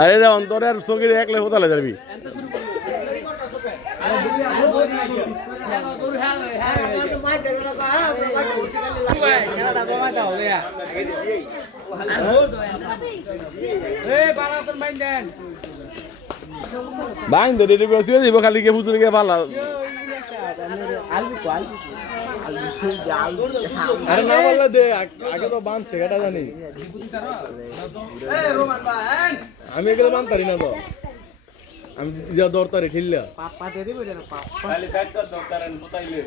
আরে রে অন্তরে আর চোখের একলে হোতালে যাবি বাইন দে রেডি করে দিব খালি কে হুজুর কে ভালো আরে না বললে দে আগে তো বাঁধছে এটা জানি আমি এগুলো বাঁধতারি না তো আমি যা দরতারে ঠিললা পাপা দে দিব না পাপা খালি ব্যাগটা দরতারেন কোথাইলে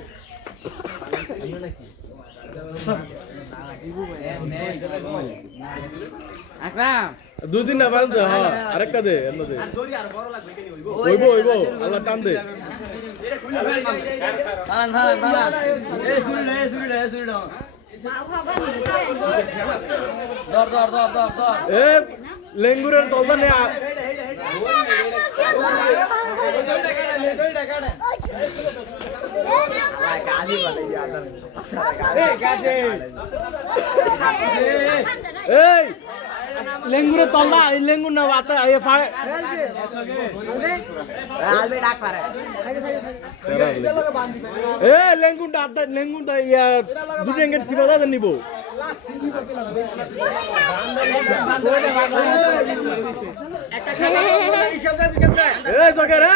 আকরাম দুদিন না বাঁধ দে হ্যাঁ আরেকটা দে এর মধ্যে আর দড়ি আর বড় লাগবে কেনি হইবো হইবো আল্লাহ টান দে এটা খুলে ভালো এই শুরু দাও ধর এ লেঙ্গুরের তলদা নে এই লেঙ্গুরের তলদা এই লেঙ্গুর না বাতা এই ফাড়ে আলবে ডাক পারে এ লেঙ্গুরটা আদা লেঙ্গুরটা ইয়া দুটো এঙ্গেট সিবা দা নিব এ জগে রে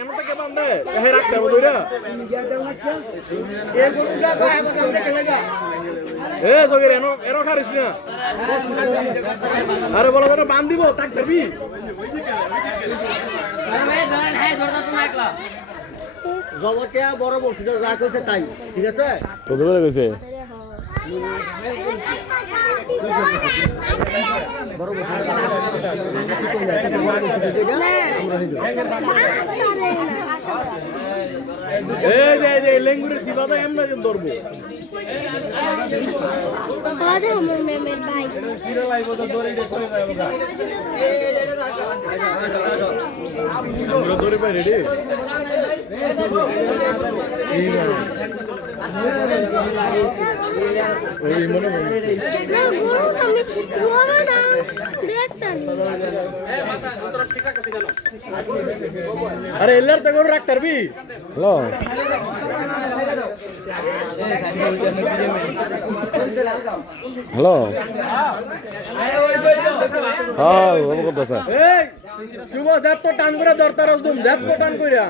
এমন কে বান্দে হে রাখ দেব দইরা এ গরুটা তো এখন আমরা কে লাগা এ জগে এনো এনো খারিস না আরে বলা করে বাঁধ দিব তাক দেবি জলকে বড় বলছি যা কইছে তাই ঠিক আছে কত বলে গেছে বড় বলছি এই যে লেঙ্গুরের সিবাদা এমন যে ধরবো আরে আমার মেমের ভাই সিরা লাইবো তো দড়ি দে করে যাবো গা আমরা দড়ি পাই রেডি এই মনে মনে না গরু সামনে গোয়া না দেখতানি আরে এল্লার তে গরু রাখতে পারবি হ্যালো হ্যালো হ্যাঁ ওম কত স্যার এই শুভ যাত তো টান করে দরতার একদম যাত তো টান কইরা